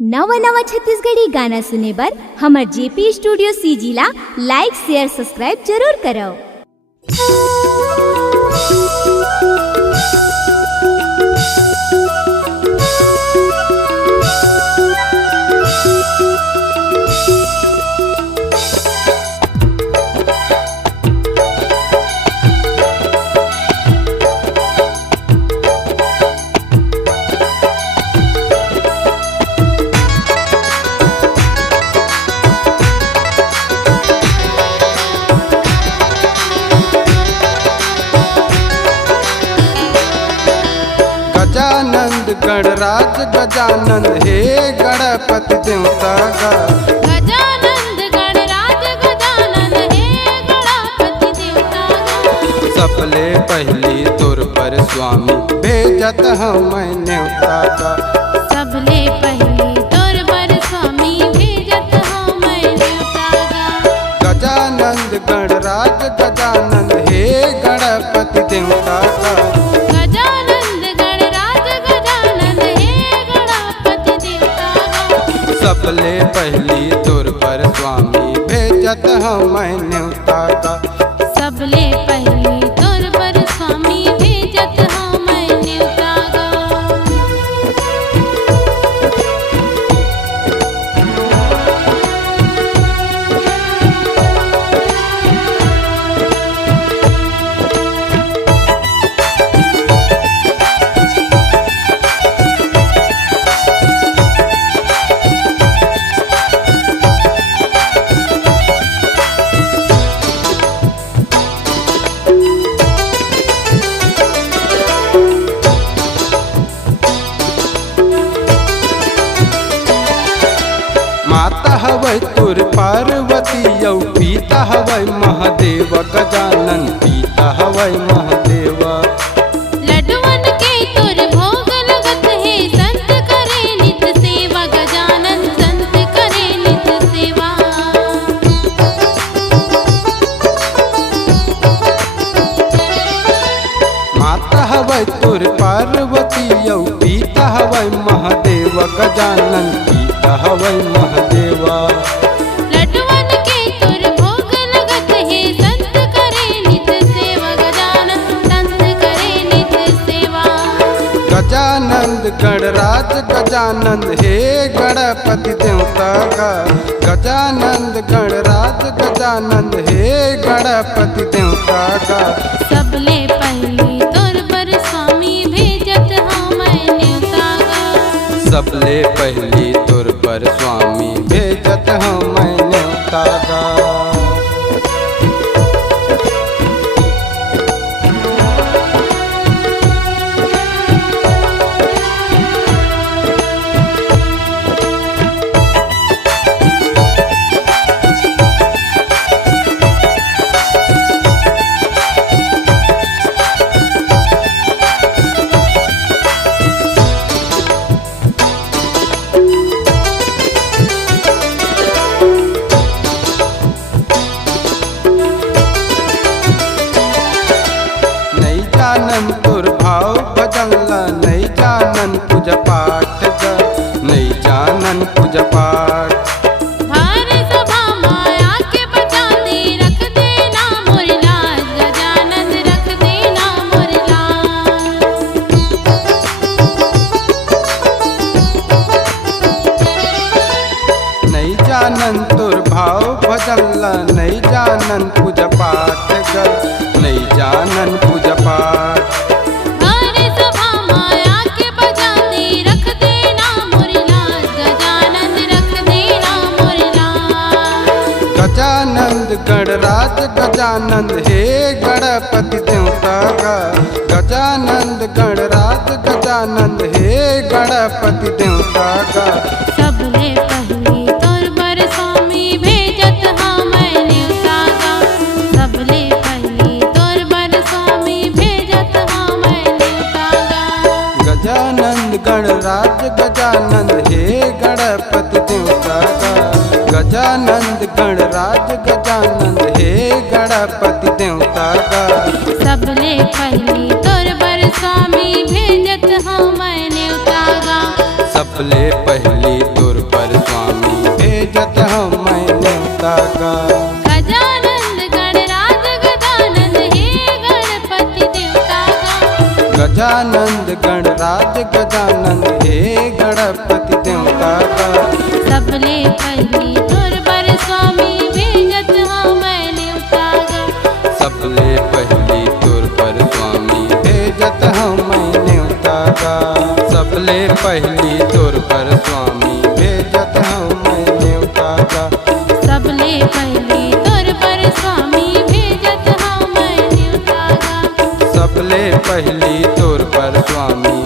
नवा नवा छत्तीसगढ़ी गाना सुने बर हमर जेपी स्टूडियो सीजी ला लाइक शेयर सब्सक्राइब जरूर करो। गजानंद गणराज गजानंद हे गणपति देवता गा। गजानंद गणराज गजानंद हे गणपति देवता गा। सबले पहली तोर पर स्वामी भेजत हम न्योता गा। सबले पहली तोर पर स्वामी भेजत हम न्योता गा। गजानंद गणराज गजानंद हे गणपति देवता गा। सबले पहली तोर पर स्वामी भेजत हम न्योता गा। सबले पहली तोर पर स्वामी भेजत हम न्योता गा। माता हवै तोर पार्वती यौ पिता हवै महादेव। गजानन पिता हवै महादेव। लड्डुअन के तोर भोग लगत है संत करे नित सेवा। गजानन संत करे नित सेवा। माता हवै तोर पार्वती यौ पिता हवै महादेव। गजानन पिता हवै महादेव। लड्डुअन के तोर भोग लगत है संत करे नित सेवा। गजानन संत करे नित सेवा। गजानंद गणराज गजानंद हे गणपति देवता गा। गजानंद गणराज गजानंद हे गणपति देवता गा। सबले पहली तोर पर स्वामी भेजत हम न्योता गा। सबले पहली तोर पर स्वामी भेजत हम न्योता गा। जानन तोर भाव भजनला नहीं जानन पूजा पाठ गा। नहीं जानन पूजा पाठ। भार सभा माया के बचा दे रख देना मोर लाज। गजानन रख देना मोर लाज। नहीं जानन तोर भाव भजनला नहीं जानन पूजा पाठ गा। नहीं जानन पूजा पाठ। भार सभा माया के बचा दे रख देना मोर लाज। गजानन रख देना मोर लाज। गजानंद गणराज गजानंद हे गणपति देवता गा। गजानंद गणराज गजानंद हे गणपति देवता गा। सबले पहली तोर पर स्वामी भेजत हम न्योता गा। सबले पहली तोर पर स्वामी भेजत हम न्योता गा। गजानंद गणराज गजानंद हे गणपति देवता गा। गजानंद गणराज गजानंद हे गणपति देवता गा। सबले पहली तोर पर स्वामी भेजत हम न्योता गा। सबले पहली तोर गजानंद गणराज गजानंद हे गणपति देवता का। सबले पहली तोर पर स्वामी भेजत हम न्योता गा। सबले पहली तोर पर स्वामी भेजत हम न्योता गा। सबले पहली तोर पर स्वामी भेजत हम न्योता गा। सबले पहली तोर पर स्वामी भेजत हम न्योता गा। सबले पहली तोर पर स्वामी